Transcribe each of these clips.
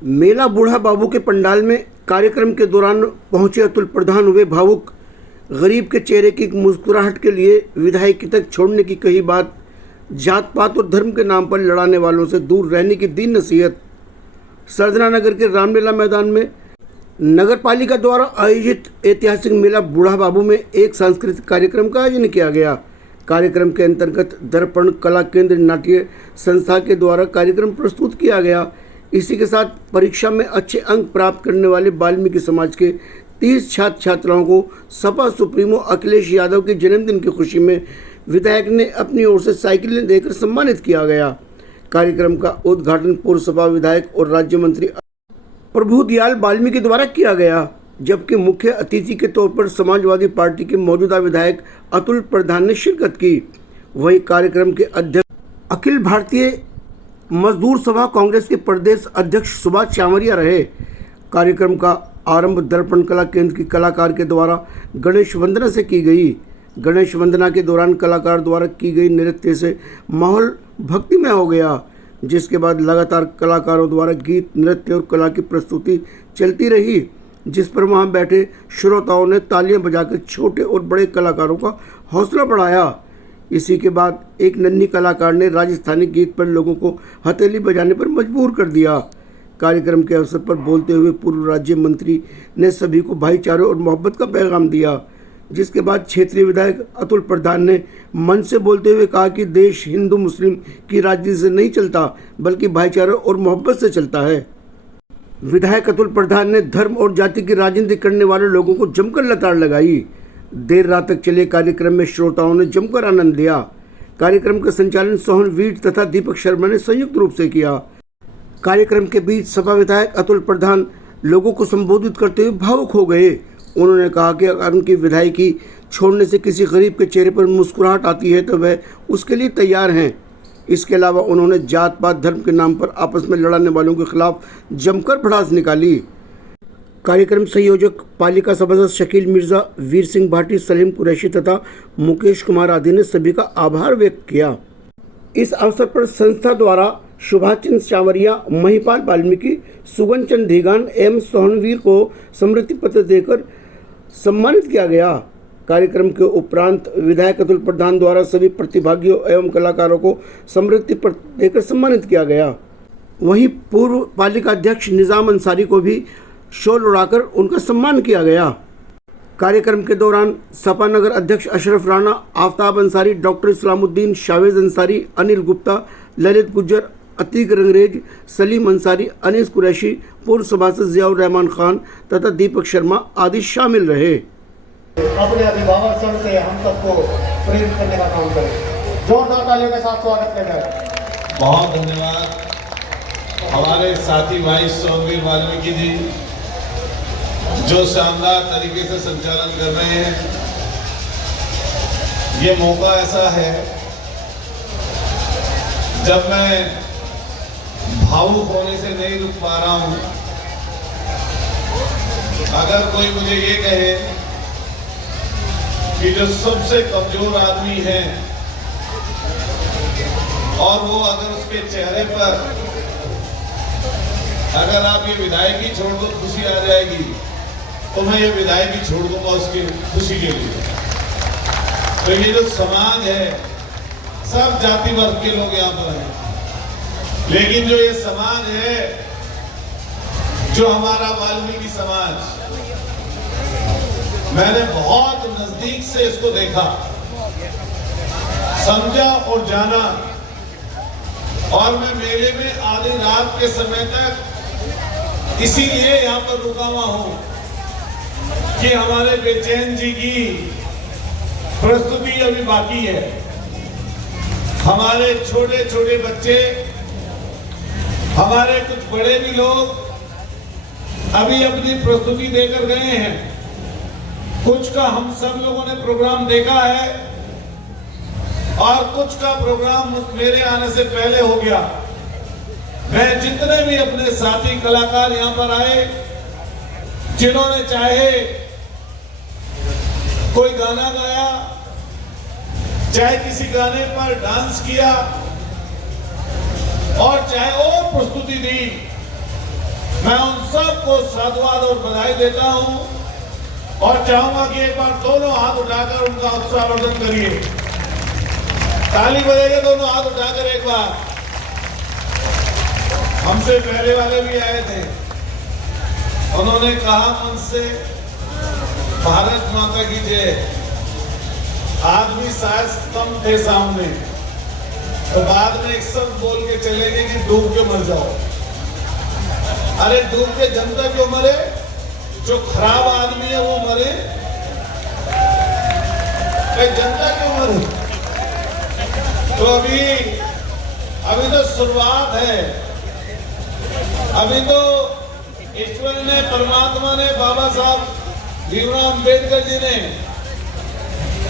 मेला बूढ़ा बाबू के पंडाल में कार्यक्रम के दौरान पहुंचे अतुल प्रधान हुए भावुक। गरीब के चेहरे की मुस्कुराहट के लिए विधायकी तक छोड़ने की कही बात, जात पात और धर्म के नाम पर लड़ाने वालों से दूर रहने की दी नसीहत। सरदना नगर के रामलीला मैदान में नगर पालिका द्वारा आयोजित ऐतिहासिक मेला बूढ़ा बाबू में एक सांस्कृतिक कार्यक्रम का आयोजन किया गया। कार्यक्रम के अंतर्गत दर्पण कला केंद्र नाट्य संस्था के द्वारा कार्यक्रम प्रस्तुत किया गया। इसी के साथ परीक्षा में अच्छे अंक प्राप्त करने वाले वाल्मीकि समाज के 30 छात्र छात्राओं को सपा सुप्रीमो अखिलेश यादव के जन्मदिन की खुशी में विधायक ने अपनी ओर से साइकिलें देकर सम्मानित किया गया। कार्यक्रम का उद्घाटन पूर्व सपा विधायक और राज्य मंत्री प्रभुदयाल वाल्मीकि द्वारा किया गया, जबकि मुख्य अतिथि के तौर पर समाजवादी पार्टी के मौजूदा विधायक अतुल प्रधान ने शिरकत की। वहीं कार्यक्रम के अध्यक्ष अखिल भारतीय मजदूर सभा कांग्रेस के प्रदेश अध्यक्ष सुभाष चामरिया रहे। कार्यक्रम का आरंभ दर्पण कला केंद्र की कलाकार के द्वारा गणेश वंदना से की गई। गणेश वंदना के दौरान कलाकार द्वारा की गई नृत्य से माहौल भक्तिमय हो गया, जिसके बाद लगातार कलाकारों द्वारा गीत नृत्य और कला की प्रस्तुति चलती रही, जिस पर वहां बैठे श्रोताओं ने तालियां बजाकर छोटे और बड़े कलाकारों का हौसला बढ़ाया। इसी के बाद एक नन्ही कलाकार ने राजस्थानी गीत पर लोगों को हथेली बजाने पर मजबूर कर दिया। कार्यक्रम के अवसर पर बोलते हुए पूर्व राज्य मंत्री ने सभी को भाईचारे और मोहब्बत का पैगाम दिया, जिसके बाद क्षेत्रीय विधायक अतुल प्रधान ने मंच से बोलते हुए कहा कि देश हिंदू मुस्लिम की राजनीति से नहीं चलता, बल्कि भाईचारे और मोहब्बत से चलता है। विधायक अतुल प्रधान ने धर्म और जाति की राजनीति करने वाले लोगों को जमकर लताड़ लगाई। देर रात तक चले कार्यक्रम में श्रोताओं ने जमकर आनंद लिया। कार्यक्रम का संचालन सोहन वीट तथा दीपक शर्मा ने संयुक्त रूप से किया। कार्यक्रम के बीच सपा विधायक अतुल प्रधान लोगों को संबोधित करते हुए भावुक हो गए। उन्होंने कहा कि अगर उनकी विधायकी छोड़ने से किसी गरीब के चेहरे पर मुस्कुराहट आती है तो वह उसके लिए तैयार हैं। इसके अलावा उन्होंने जात पात धर्म के नाम पर आपस में लड़ाने वालों के खिलाफ जमकर भड़ास निकाली। कार्यक्रम संयोजक पालिका सभासद शकील मिर्जा, वीर सिंह भाटी, सलीम कुरैशी तथा मुकेश कुमार आदि ने सभी का आभार व्यक्त किया। इस अवसर पर संस्था द्वारा सुभाष चंद्र चामरिया, महिपाल वाल्मीकि, सुगन चंद धीगान एवं सोहनवीर को स्मृति पत्र देकर सम्मानित किया गया। कार्यक्रम के उपरांत विधायक अतुल प्रधान द्वारा सभी प्रतिभागियों एवं कलाकारों को स्मृति पत्र देकर सम्मानित किया गया। वहीं पूर्व पालिका अध्यक्ष निजाम अंसारी को भी शॉल उड़ाकर उनका सम्मान किया गया। कार्यक्रम के दौरान सपा नगर अध्यक्ष अशरफ राणा, आफ्ताब अंसारी, डॉक्टर इस्लामुद्दीन, शावेज अंसारी, अनिल गुप्ता, ललित गुज्जर, अतीक रंगरेज, सलीम अंसारी, अनीस कुरैशी, पूर्व सभासद जियाउर रहमान खान तथा दीपक शर्मा आदि शामिल रहे। अपने अभिभावक संघ से हम सबको प्रेरित करने का काम करें। जोरदार तालियों के साथ स्वागत करें। बहुत धन्यवाद हमारे साथी भाई सोहनवीर वाल्मीकि जी, जो शानदार तरीके से संचालन कर रहे हैं। ये मौका ऐसा है जब मैं भावुक होने से नहीं रुक पा रहा हूं। अगर कोई मुझे ये कहे कि जो सबसे कमजोर आदमी है और वो अगर उसके चेहरे पर अगर आप ये विधायकी छोड़ दो खुशी आ जाएगी, तो मैं ये विधायकी छोड़ दूंगा उसकी खुशी के लिए। तो ये जो समाज है, सब जाति वर्ग के लोग यहाँ पर हैं, लेकिन जो ये समाज है, जो हमारा वाल्मीकि समाज, मैंने बहुत नजदीक से इसको देखा, समझा और जाना। और मैं मेले में आधी रात के समय तक इसीलिए यहाँ पर रुका हुआ हूं कि हमारे बेचैन जी की प्रस्तुति अभी बाकी है। हमारे छोटे छोटे बच्चे, हमारे कुछ बड़े भी लोग अभी अपनी प्रस्तुति देकर गए हैं। कुछ का हम सब लोगों ने प्रोग्राम देखा है और कुछ का प्रोग्राम मेरे आने से पहले हो गया। मैं जितने भी अपने साथी कलाकार यहाँ पर आए, जिन्होंने चाहे कोई गाना गाया, चाहे किसी गाने पर डांस किया और चाहे और प्रस्तुति दी, मैं उन सबको साधुवाद और बधाई देता हूं और चाहूंगा कि एक बार दोनों हाथ उठाकर उनका उत्साहवर्धन करिए। ताली बजाइए दोनों हाथ उठाकर एक बार। हमसे पहले वाले भी आए थे, उन्होंने कहा मन से भारत माता की जय। आदमी शायद कम थे सामने, तो बाद में एक शब्द बोल के चले गए कि डूब के मर जाओ। अरे डूब के जनता क्यों मरे? जो खराब आदमी है वो मरे, जनता क्यों मरे? तो अभी तो शुरुआत है। अभी तो ईश्वर ने, परमात्मा ने, बाबा साहब भीमराव अंबेडकर जी ने,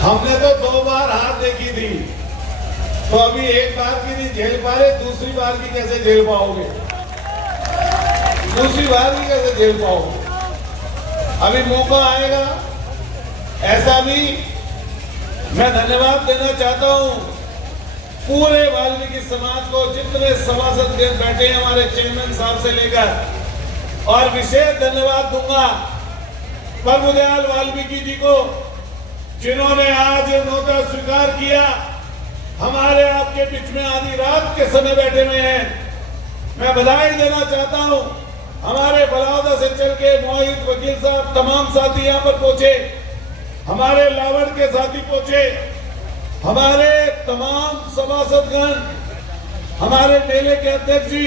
हमने तो 2 बार हार देखी थी, तो अभी एक बार की नहीं झेल पा रहे, दूसरी बार की कैसे झेल पाओगे? दूसरी बार की कैसे झेल पाओगे? अभी मौका आएगा। ऐसा भी मैं धन्यवाद देना चाहता हूं पूरे वाल्मीकि समाज को, जितने सभासद बैठे हैं हमारे चेयरमैन साहब से लेकर, और विशेष धन्यवाद दूंगा प्रभुदयाल वाल्मीकि जी को, जिन्होंने आज न्योता स्वीकार किया। हमारे आपके बीच में आधी रात के समय बैठे हुए हैं। मैं बधाई देना चाहता हूं। हमारे बलौदा से चल के मोहित वकील साहब, तमाम साथी यहाँ पर पहुंचे, हमारे लावड़ के साथी पहुंचे, हमारे तमाम सभासदगण, हमारे मेले के अध्यक्ष जी,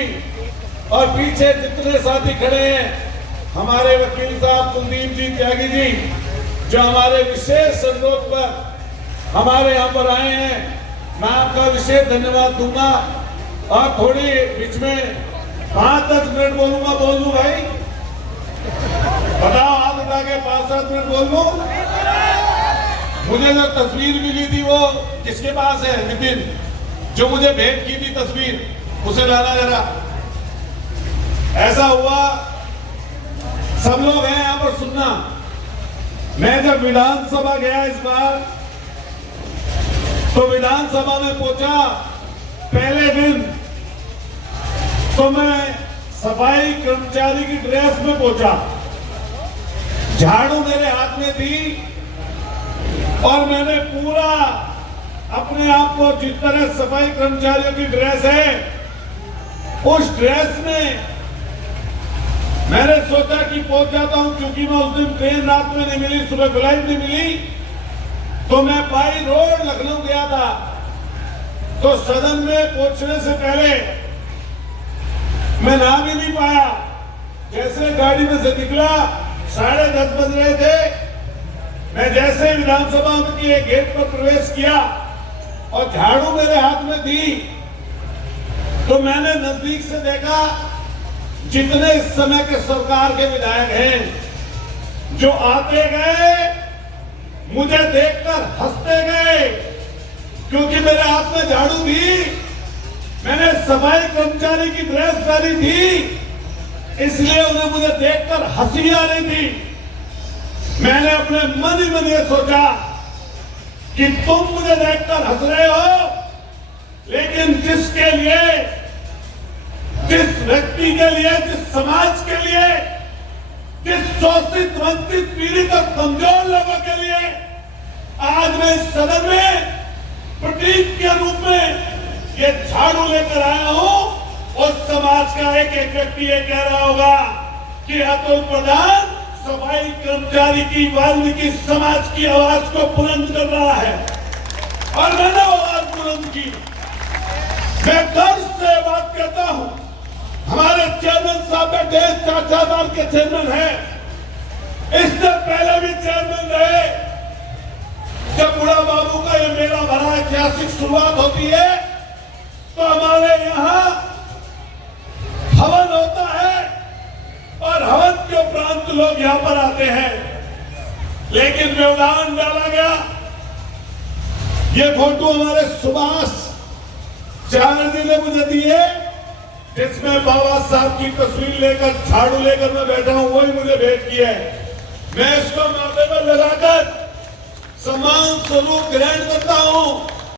और पीछे जितने साथी खड़े हैं, हमारे वकील साहब कुलदीप जी त्यागी जी, जो हमारे विशेष अनुरोध पर हमारे यहाँ पर आए हैं। मैं आपका विशेष धन्यवाद दूंगा। और थोड़ी बीच में 5-10 मिनट बोलूंगा, बोल दूं भाई? बताओ, हाथ उठा के 5-7 मिनट बोल दूं? मुझे जो तस्वीर मिली थी वो किसके पास है? नितिन, जो मुझे भेंट की थी तस्वीर, उसे लाना जरा। ऐसा हुआ, सब लोग हैं यहाँ पर सुनना। मैं जब विधानसभा गया इस बार, तो विधानसभा में पहुंचा पहले दिन, तो मैं सफाई कर्मचारी की ड्रेस में पहुंचा। झाड़ू मेरे हाथ में थी और मैंने पूरा अपने आप को, जिस तरह सफाई कर्मचारियों की ड्रेस है, उस ड्रेस में मैंने सोचा कि पहुंच जाता हूं, क्योंकि मैं उस दिन ट्रेन रात में नहीं मिली, सुबह फ्लाइट नहीं मिली, तो मैं बाई रोड लखनऊ गया था। तो सदन में पहुंचने से पहले मैं नहा भी नहीं पाया। जैसे गाड़ी में से निकला, 10:30 बज रहे थे। मैं जैसे विधानसभा के गेट पर प्रवेश किया और झाड़ू मेरे हाथ में थी, तो मैंने नजदीक से देखा जितने इस समय के सरकार के विधायक हैं, जो आते गए मुझे देखकर हंसते गए, क्योंकि मेरे हाथ में झाड़ू थी, मैंने सफाई कर्मचारी की ड्रेस पहनी थी, इसलिए उन्हें मुझे देखकर हंसी आ रही थी। मैंने अपने मन ही मन ये सोचा कि तुम मुझे देखकर हंस रहे हो, लेकिन जिसके लिए, जिस व्यक्ति के लिए, जिस समाज के लिए, जिस शोषित, वंचित, पीड़ित और कमजोर लोगों के लिए आज मैं इस सदन में प्रतीक के रूप में ये झाड़ू लेकर आया हूं, उस समाज का एक एक व्यक्ति ये कह रहा होगा कि अतुल प्रधान सफाई कर्मचारी की, वाल्मीकि समाज की आवाज को बुलंद कर रहा है। और मैंने आवाज बुलंद की। मैं गर्व से बात करता हूं। हमारे चेयरमैन साहब बैठे, चाचा बार के चेयरमैन हैं, इससे पहले भी चेयरमैन रहे। जब बुढ़ा बाबू का ये मेला भरा ऐतिहासिक शुरुआत होती है, तो हमारे यहाँ हवन होता है और हवन के उपरांत लोग यहाँ पर आते हैं। लेकिन व्यवधान डाला गया। ये फोटो हमारे सुभाष चैटर्जी ने मुझे दी है, जिसमें बाबा साहब की तस्वीर लेकर, झाड़ू लेकर मैं बैठा हूं, वही मुझे भेंट की है। मैं इसको माथे पर लगाकर सम्मान स्वरूप ग्रहण करता हूं।